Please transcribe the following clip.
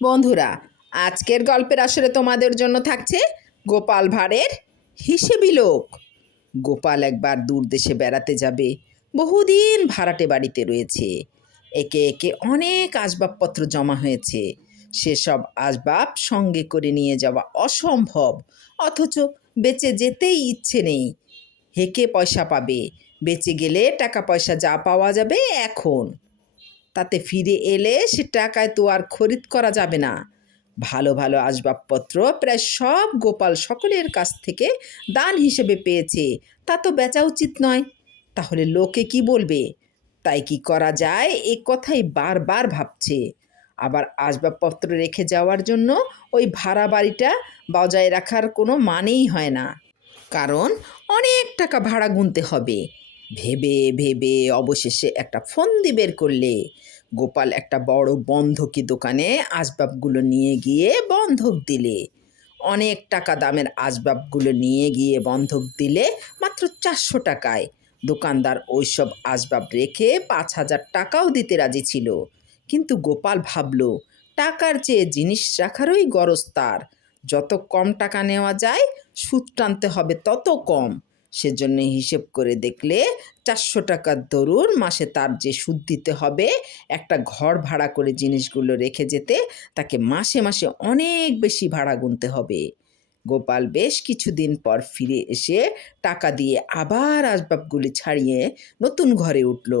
বন্ধুরা, আজকের গল্পের আসরে তোমাদের জন্য থাকছে গোপাল ভাঁড়ের হিসেবি লোক। গোপাল একবার দূর দেশে বেড়াতে যাবে। বহুদিন ভাড়াটে বাড়িতে রয়েছে। একে একে অনেক আসবাবপত্র জমা হয়েছে। সেসব আসবাব সঙ্গে করে নিয়ে যাওয়া অসম্ভব, অথচ বেঁচে যেতেই ইচ্ছে নেই। হেঁকে পয়সা পাবে, বেঁচে গেলে টাকা পয়সা যা পাওয়া যাবে এখন, তাতে ফিরে এলে সে টাকায় তো আর খরিদ করা যাবে না। ভালো ভালো আসবাবপত্র প্রায় সব গোপাল সকলের কাছ থেকে দান হিসেবে পেয়েছে। তা তো বেচা উচিত নয়, তাহলে লোকে কি বলবে? তাই কি করা যায় এ কথাই বারবার ভাবছে। আবার আসবাবপত্র রেখে যাওয়ার জন্য ওই ভাড়া বাড়িটা বজায় রাখার কোনো মানেই হয় না, কারণ অনেক টাকা ভাড়া গুনতে হবে। ভেবে ভেবে অবশেষে একটা ফন্দি বের করলে। গোপাল একটা বড় বন্ধকি দোকানে আসবাবগুলো নিয়ে গিয়ে বন্ধক দিলে। অনেক টাকা দামের আসবাবগুলো নিয়ে গিয়ে বন্ধক দিলে মাত্র 400 টাকায়। দোকানদার ওইসব আসবাব রেখে 5,000 টাকাও দিতে রাজি ছিল। কিন্তু গোপাল ভাবল, টাকার চেয়ে জিনিস রাখারই গরজ তার। যত কম টাকা নেওয়া যায়, সুদ টানতে হবে তত কম। সেজন্য হিসেব করে দেখলে 400 টাকার দরুন মাসে তার যে সুদ দিতে হবে, একটা ঘর ভাড়া করে জিনিসগুলো রেখে যেতে তাকে মাসে মাসে অনেক বেশি ভাড়া গুনতে হবে। গোপাল বেশ কিছুদিন পর ফিরে এসে টাকা দিয়ে আবার আসবাবগুলি ছাড়িয়ে নতুন ঘরে উঠল।